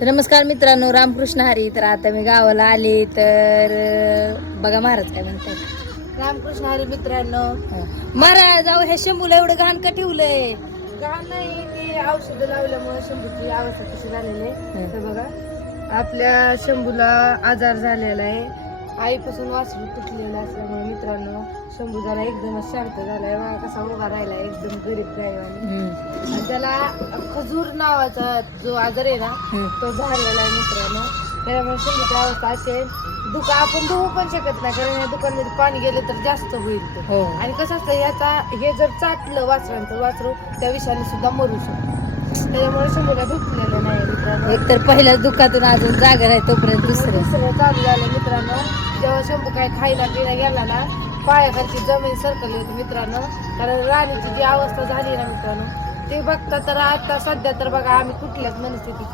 तर नमस्कार मित्रांनो, रामकृष्ण हरी. तर आता मी गावाला आले तर बघा महाराज काय म्हणतात. रामकृष्ण हरी मित्रांनो. महाराज जाऊ ह्या शंभूला एवढं घाण का ठेवलंय? घाण नाही, ते औषध लावल्यामुळे शंभूची अवस्था कशी झालेली आहे. तर बघा आपल्या शंभूला आजार झालेला आहे. आईपासून वासरू तुटलेलं असल्यामुळे मित्रांनो शंभू जरा एकदमच शांत झालाय. बघा कसा उभा राहिला, एकदम गरीब गायवानी. त्याला खजूर नावाचा जो आजार आहे ना तो झालेला आहे मित्रांनो. त्यामुळे शंभूची अवस्था अशी आहे, आपण धुवू पण शकत नाही, कारण या दुकानामध्ये पाणी गेलं तर जास्त होईल ते. आणि कसं असतं, याचा हे जर चाटलं वासरांचं, वासरू त्या विषाने सुद्धा मरू शकतो. त्याच्यामुळे शंभूला भेटलेलं नाही मित्रांनो. एक तर पहिल्याच दुःखातून अजून जागा नाही, तोपर्यंत दुसरं चालू झालं मित्रांनो. जेव्हा शंभू काय खायला पिला गेला ना, पायाखालची जमीन सरकली होती मित्रांनो. कारण राणीची जी अवस्था झाली ना मित्रांनो, ते बघता तर आता सध्या तर बघा आम्ही कुठल्याच मनस्थितीत